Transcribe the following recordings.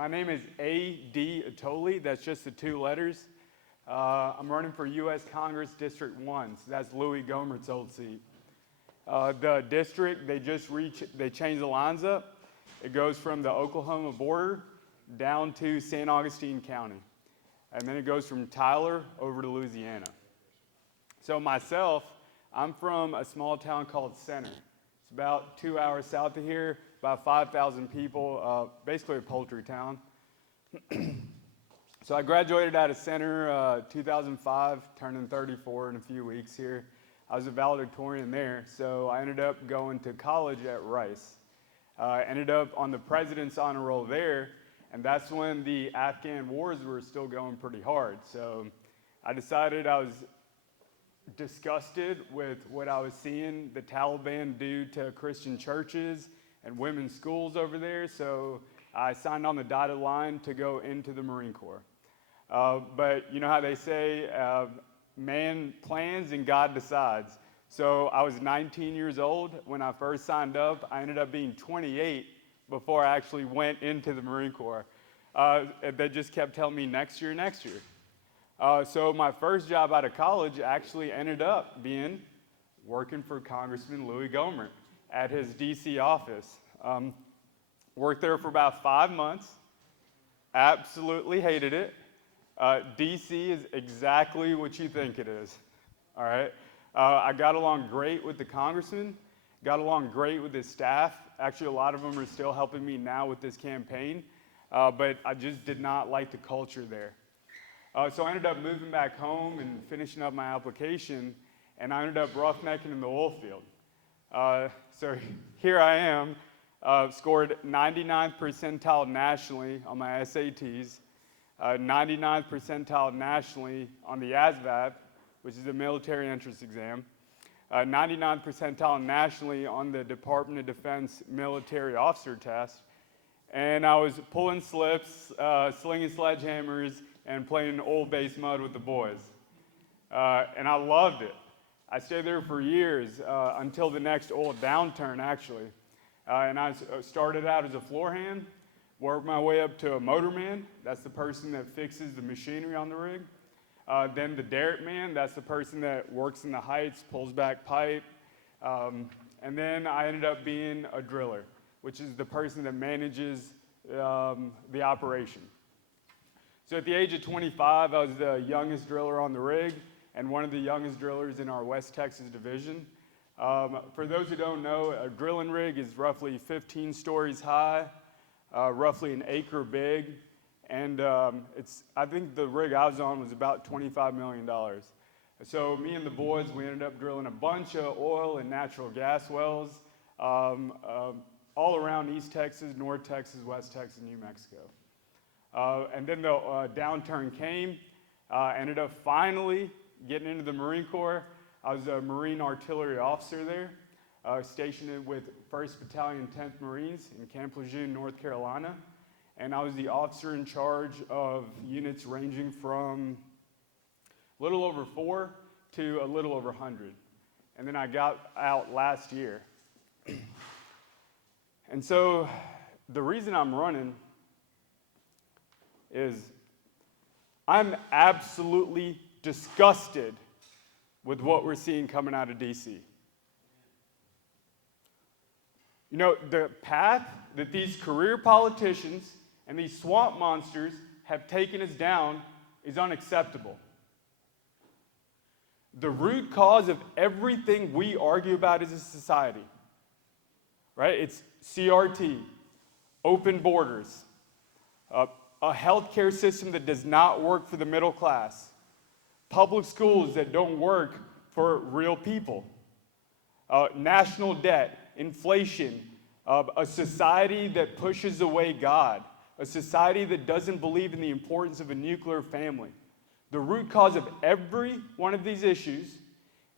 My name is A.D. Atholi. That's just the two letters. I'm running for U.S. Congress District 1. So that's Louis Gohmert's old seat. The district, they changed the lines up. It goes from the Oklahoma border down to St. Augustine County. And then it goes from Tyler over to Louisiana. So myself, I'm from a small town called Center. It's about 2 hours south of here, about 5,000 people, basically a poultry town. So I graduated out of Center 2005, turning 34 in a few weeks here. I was a valedictorian there, so I ended up going to college at Rice. I ended up on the President's Honor Roll there, and that's when the Afghan wars were still going pretty hard. So I decided I was disgusted with what I was seeing the Taliban do to Christian churches and women's schools over there, so I signed on the dotted line to go into the Marine Corps. But you know how they say, man plans and God decides. So I was 19 years old when I first signed up. I ended up being 28 before I actually went into the Marine Corps. They just kept telling me next year. So my first job out of college actually ended up being working for Congressman Louis Gohmert at his DC office. Worked there for about 5 months. Absolutely hated it. DC is exactly what you think it is, all right? I got along great with the congressman, got along great with his staff. Actually, a lot of them are still helping me now with this campaign, but I just did not like the culture there. So I ended up moving back home and finishing up my application, and I ended up roughnecking in the oil field. So here I am, scored 99th percentile nationally on my SATs, 99th percentile nationally on the ASVAB, which is a military entrance exam, 99th percentile nationally on the Department of Defense military officer test, and I was pulling slips, slinging sledgehammers, and playing oil base mud with the boys. And I loved it. I stayed there for years until the next oil downturn, actually. And I started out as a floor hand, worked my way up to a motorman. That's the person that fixes the machinery on the rig. Then the derrick man, that's the person that works in the heights, pulls back pipe. And then I ended up being a driller, which is the person that manages the operation. So at the age of 25, I was the youngest driller on the rig and one of the youngest drillers in our West Texas division. For those who don't know, a drilling rig is roughly 15 stories high, roughly an acre big, and I think the rig I was on was about $25 million. So me and the boys, we ended up drilling a bunch of oil and natural gas wells all around East Texas, North Texas, West Texas, New Mexico. And then the downturn came. I ended up finally getting into the Marine Corps. I was a Marine artillery officer there, stationed with 1st Battalion, 10th Marines in Camp Lejeune, North Carolina. And I was the officer in charge of units ranging from a little over 4 to a little over 100. And then I got out last year. And so the reason I'm running is I'm absolutely disgusted with what we're seeing coming out of DC. You know, the path that these career politicians and these swamp monsters have taken us down is unacceptable. The root cause of everything we argue about as a society, right? It's CRT, open borders, a healthcare system that does not work for the middle class, public schools that don't work for real people, national debt, inflation, a society that pushes away God, a society that doesn't believe in the importance of a nuclear family. The root cause of every one of these issues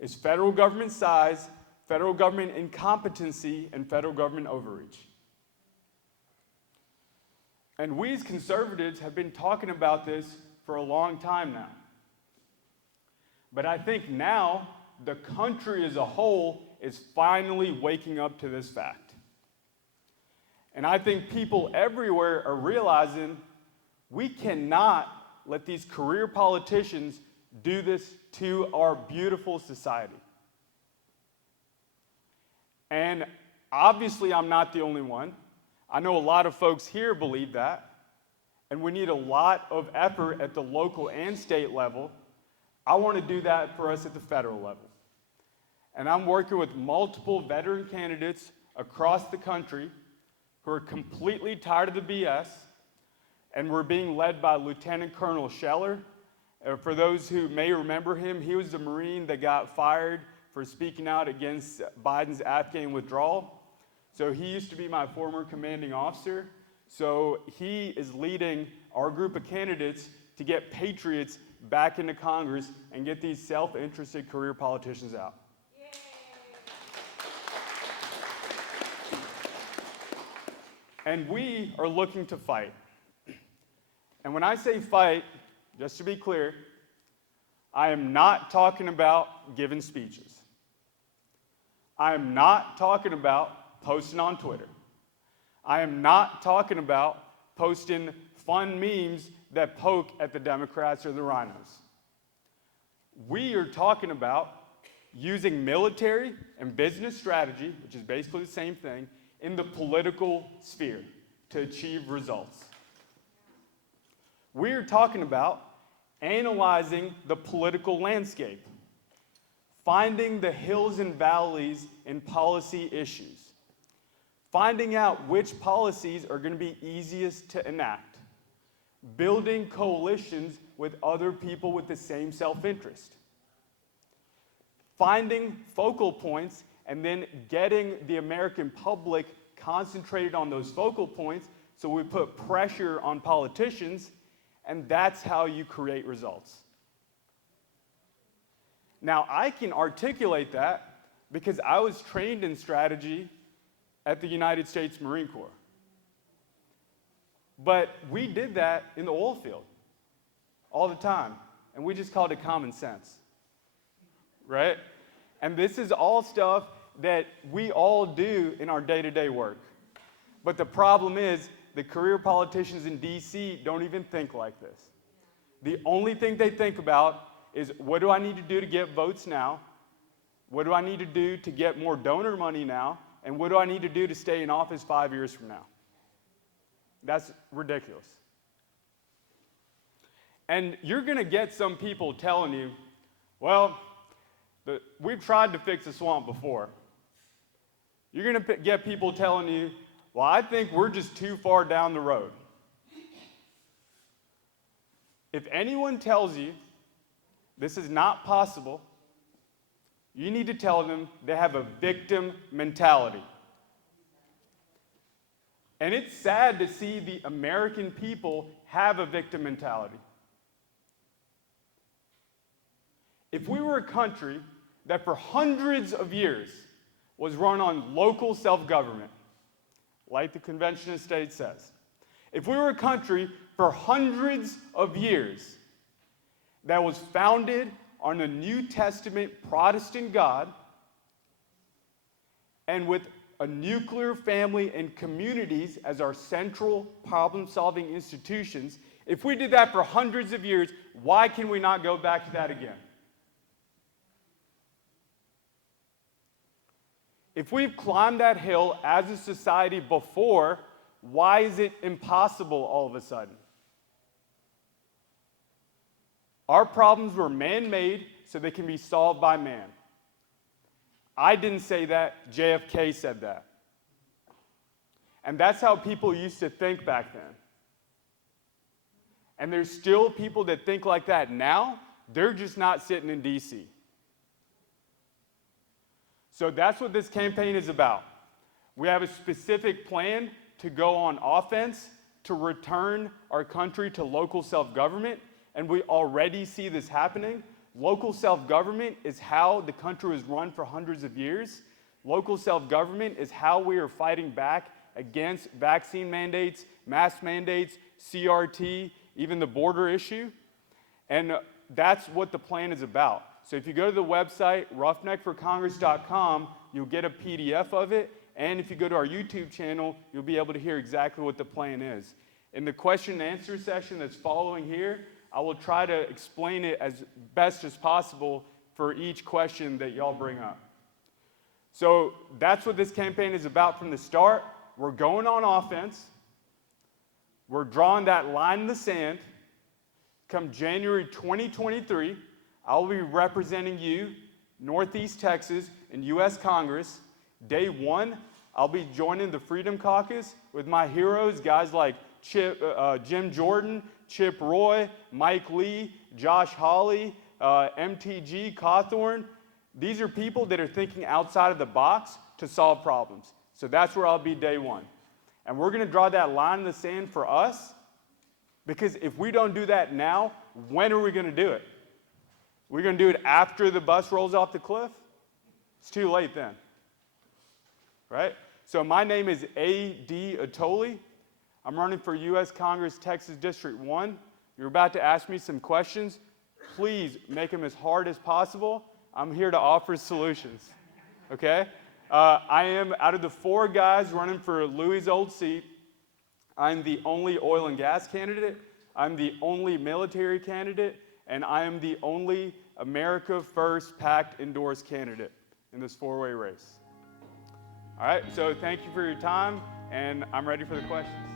is federal government size, federal government incompetency, and federal government overreach. And we as conservatives have been talking about this for a long time now. But I think now the country as a whole is finally waking up to this fact. And I think people everywhere are realizing we cannot let these career politicians do this to our beautiful society. And obviously, I'm not the only one. I know a lot of folks here believe that. And we need a lot of effort at the local and state level. I want to do that for us at the federal level. And I'm working with multiple veteran candidates across the country who are completely tired of the BS, and we're being led by Lieutenant Colonel Scheller. For those who may remember him, he was the Marine that got fired for speaking out against Biden's Afghan withdrawal. So he used to be my former commanding officer. So he is leading our group of candidates to get patriots back into Congress and get these self-interested career politicians out. And we are looking to fight. And when I say fight, just to be clear, I am not talking about giving speeches. I am not talking about posting on Twitter. I am not talking about posting fun memes that poke at the Democrats or the rhinos. We are talking about using military and business strategy, which is basically the same thing, in the political sphere to achieve results. We're talking about analyzing the political landscape, finding the hills and valleys in policy issues, finding out which policies are going to be easiest to enact, building coalitions with other people with the same self-interest, finding focal points and then getting the American public concentrated on those focal points so we put pressure on politicians, and that's how you create results. Now, I can articulate that because I was trained in strategy at the United States Marine Corps. But we did that in the oil field all the time, and we just called it common sense, right? And this is all stuff that we all do in our day-to-day work. But the problem is the career politicians in DC don't even think like this. The only thing they think about is, what do I need to do to get votes now? What do I need to do to get more donor money now? And what do I need to do to stay in office 5 years from now? That's ridiculous. And you're going to get some people telling you, well, we've tried to fix the swamp before. You're going to get people telling you, well, I think we're just too far down the road. If anyone tells you this is not possible, you need to tell them they have a victim mentality. And it's sad to see the American people have a victim mentality. If we were a country that for hundreds of years was run on local self-government, like the Convention of States says, if we were a country for hundreds of years that was founded on a New Testament Protestant God and with a nuclear family and communities as our central problem-solving institutions, if we did that for hundreds of years, why can we not go back to that again? If we've climbed that hill as a society before, why is it impossible all of a sudden? Our problems were man-made so they can be solved by man. I didn't say that, JFK said that. And that's how people used to think back then. And there's still people that think like that now, they're just not sitting in DC. So that's what this campaign is about. We have a specific plan to go on offense, to return our country to local self-government, and we already see this happening. Local self-government is how the country was run for hundreds of years. Local self-government is how we are fighting back against vaccine mandates, mask mandates, CRT, even the border issue. And that's what the plan is about. So if you go to the website, roughneckforcongress.com, you'll get a PDF of it, And if you go to our YouTube channel, you'll be able to hear exactly what the plan is. In the question and answer session that's following here, I will try to explain it as best as possible for each question that y'all bring up. So that's what this campaign is about from the start. We're going on offense. We're drawing that line in the sand. Come January 2023, I'll be representing you, Northeast Texas, in U.S. Congress. Day one, I'll be joining the Freedom Caucus with my heroes, guys like Jim Jordan, Chip Roy, Mike Lee, Josh Hawley, MTG Cawthorn. These are people that are thinking outside of the box to solve problems. So that's where I'll be day one. And we're going to draw that line in the sand for us, because if we don't do that now, when are we going to do it? We're going to do it after the bus rolls off the cliff? It's too late then. Right? So my name is A.D. Atholi. I'm running for U.S. Congress, Texas District 1. You're about to ask me some questions. Please make them as hard as possible. I'm here to offer solutions. Okay? I am, out of the 4 guys running for Louis' old seat, I'm the only oil and gas candidate, I'm the only military candidate, and I am the only America First PAC endorsed candidate in this 4-way race. All right, so thank you for your time, and I'm ready for the questions.